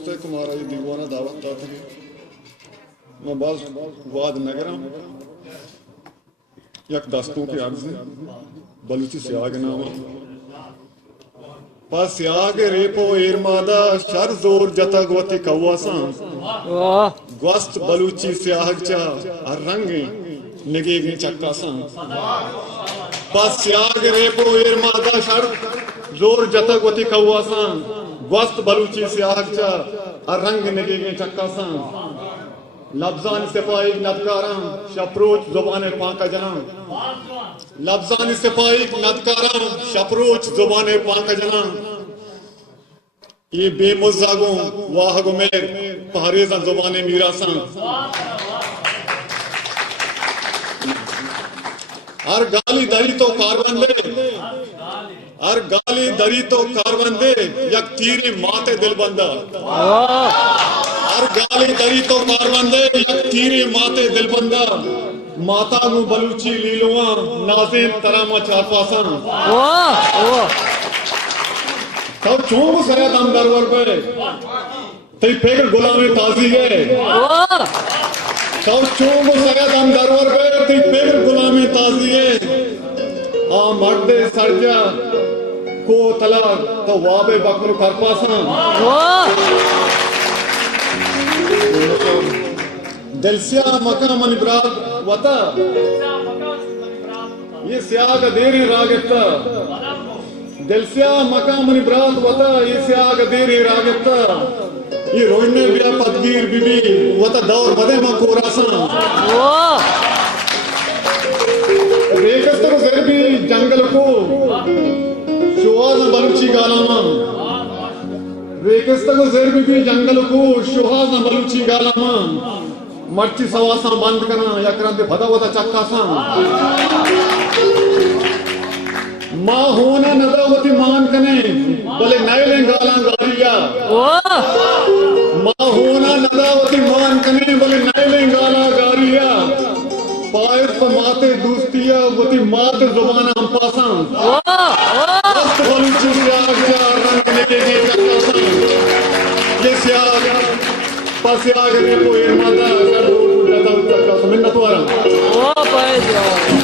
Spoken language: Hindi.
दोस्त तुम्हारा ये दीवाना दावत था थी मैं बस वाद नगरम यक दस्तों के अर्ज बलूची सियाग नाम pas siage repo irmada shar zor jata gwati kawasan gwast baluchi siagcha arrangi negegi chakkasan pas siage repo irmada shar zor jata gwati kawasan gwast baluchi siagcha arrangi negegi chakkasan लफ्जान सिपाही नदकारां शप्रोच जुबाने पांका जनां लफ्जान सिपाही नदकारां शप्रोच जुबाने पांका जनां ये बेमुज़ागों वाहगो में पहरेज़ा जुबाने मीरासां हर गाली दरी तो कारबंदे हर गाली दरी तो कारबंदे यक तीरी माते दिल बंदा हर गाली दरी तो कारबंदे तीरे माते दिलबंदा माता नु बलूची लीलुआ नाज़ेम तरामा चारपासन तब चोंग सरे दम दरवर पे तई फेगर गुलामे ताजी है तब चोंग सरे दम दरवर पे तई फेगर गुलामे ताजी है आ मर्दे सरजा को तला तो वाबे बकरू करपासन दिलसिया मकाम निब्राद वता ये सियाग देरी रागता दिलसिया मकाम निब्राद वता ये सियाग देरी रागता ये रोइने बिया पदगीर बीबी वता दौर बदे मा कोरासन रेकस्तर ज़रबी जंगल को शुआज़ बलूची गालामा रेकिस्तान को ज़रबी भी जंगल को शुहाज़ बलूची गालामा मर्ची सवासा बंद करना या करते भदा वदा चक्का सा माँ होना नदावती मान कने भले नए गाला गाड़िया माँ होना नदावती मान कने भले नए गाला गाड़िया पायस पर माते दूस्तिया वती माते जुबाना हम पासा बलूची सियाग रंग लेके चक्का सा ये Siyag Pasi agar dia pun irmada, saya dulu datang ke sana, minat orang. Oh, baik.